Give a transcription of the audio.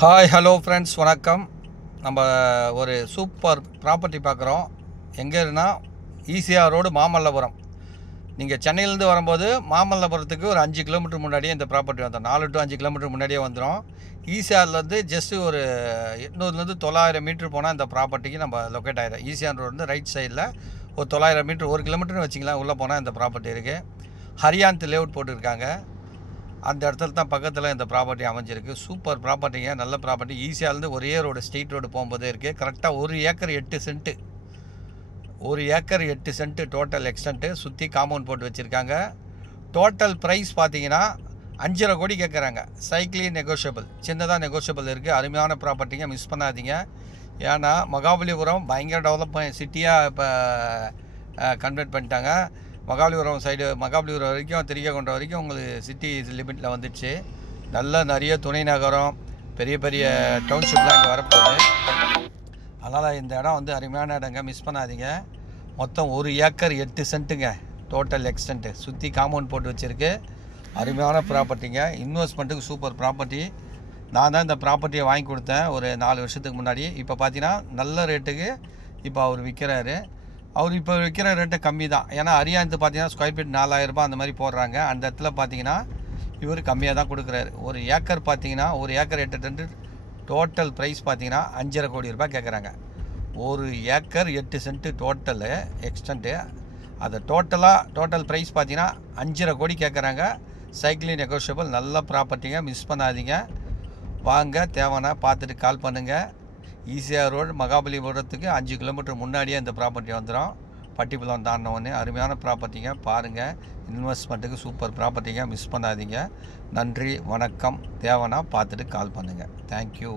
Hi hello friends வணக்கம். நம்ம ஒரு சூப்பர் ப்ராப்பர்ட்டி பார்க்குறோம். எங்கேன்னா ஈசிஆர் ரோடு மாமல்லபுரம். நீங்கள் சென்னையிலேருந்து வரும்போது மாமல்லபுரத்துக்கு ஒரு 5 கிலோமீட்டர் முன்னாடியே இந்த ப்ராப்பர்ட்டி வந்துடும். 4 to 5 கிலோமீட்டர் முன்னாடியே வந்துடும். ஈசிஆர்லேருந்து ஜஸ்ட்டு ஒரு 800 900 மீட்ரு போனால் இந்த ப்ராப்பர்ட்டிக்கு நம்ம லொக்கேட் ஆகிடும். ஈசிஆர் ரோடு வந்து ரைட் சைடில் ஒரு 900 மீட்ரு 1 கிலோமீட்டர்னு வச்சிங்களேன். உள்ளே போனால் இந்த ப்ராப்பர்ட்டி இருக்குது. ஹரியாந்த் லேஅவுட் போட்டிருக்காங்க. அந்த இடத்துல தான் பக்கத்தில் இந்த ப்ராப்பர்ட்டி அமைஞ்சிருக்கு. சூப்பர் ப்ராப்பர்ட்டிங்க, நல்ல ப்ராப்பர்ட்டி. ஈஸியாகலேருந்து ஒரே ரோடு, ஸ்ட்ரெயிட் ரோடு போகும்போதே இருக்குது. கரெக்டாக 1 acre 8 cent, 1 acre 8 cent total extent. சுற்றி காம்பவுண்ட் போட்டு வச்சுருக்காங்க. டோட்டல் ப்ரைஸ் பார்த்தீங்கன்னா 5.5 கோடி கேட்குறாங்க. சைக்கிளி நெகோஷியபிள், சின்னதாக நெகோஷியபிள் இருக்குது. அருமையான ப்ராப்பர்ட்டிங்க, மிஸ் பண்ணாதீங்க. ஏன்னா மகாபலிபுரம் பயங்கர டெவலப் சிட்டியாக இப்போ கன்வெர்ட் பண்ணிட்டாங்க. மகாபலிபுரம் சைடு, மகாபலிபுரம் வரைக்கும், திரிககுண்டம் வரைக்கும் உங்களுக்கு சிட்டி லிமிட்டில் வந்துடுச்சு. நிறைய துணை நகரம், பெரிய பெரிய டவுன்ஷிப்லாம் இங்கே வரப்போகுது. அதனால் இந்த இடம் வந்து அருமையான இடங்க, மிஸ் பண்ணாதீங்க. மொத்தம் 1 ஏக்கர் 8 சென்ட்டுங்க டோட்டல் எக்ஸ்டென்ட்டு. சுற்றி காம்பவுண்ட் போட்டு வச்சுருக்கு. அருமையான ப்ராப்பர்ட்டிங்க, இன்வெஸ்ட்மெண்ட்டுக்கு சூப்பர் ப்ராப்பர்ட்டி. நான் தான் இந்த ப்ராப்பர்ட்டியை வாங்கி கொடுத்தேன் ஒரு 4 வருஷத்துக்கு முன்னாடி. இப்போ பார்த்தீங்கன்னா நல்ல ரேட்டுக்கு இப்போ அவர் விற்கிறாரு. அவர் இப்போ விற்கிற ரேட்டு கம்மி தான். ஏன்னா ஹரியாந்த் பார்த்தீங்கன்னா ஸ்கொயர் ஃபீட் 4000 ரூபாய் அந்த மாதிரி போடுறாங்க. அந்த இடத்துல பார்த்தீங்கன்னா இவர் கம்மியாக தான் கொடுக்குறாரு. 1 ஏக்கர் பார்த்தீங்கன்னா 1 ஏக்கர் 8 சென்ட் டோட்டல் ப்ரைஸ் பார்த்தீங்கன்னா 5.5 கோடி ரூபாய் கேட்குறாங்க. 1 ஏக்கர் 8 சென்ட்டு டோட்டலு எக்ஸ்டென்ட்டு. அது டோட்டல் ப்ரைஸ் பார்த்தீங்கன்னா 5.5 கோடி கேட்குறாங்க. சைக்கிளிங் நெகோஷியபிள், நல்ல ப்ராப்பர்ட்டிங்க, மிஸ் பண்ணாதீங்க. வாங்க, தேவைன்னா பார்த்துட்டு கால் பண்ணுங்கள். ஈசிஆர் ரோடு மகாபலிபுரத்துக்கு 5 கிலோமீட்டர் முன்னாடியே இந்த ப்ராப்பர்ட்டி வந்துடும். பட்டிப்புலம் தாண்டினோடனே அருமையான ப்ராப்பர்ட்டிங்க. பாருங்கள், இன்வெஸ்ட்மெண்ட்டுக்கு சூப்பர் ப்ராப்பர்ட்டிங்க, மிஸ் பண்ணாதீங்க. நன்றி, வணக்கம். தேவைன்னா பார்த்துட்டு கால் பண்ணுங்கள். தேங்க்யூ.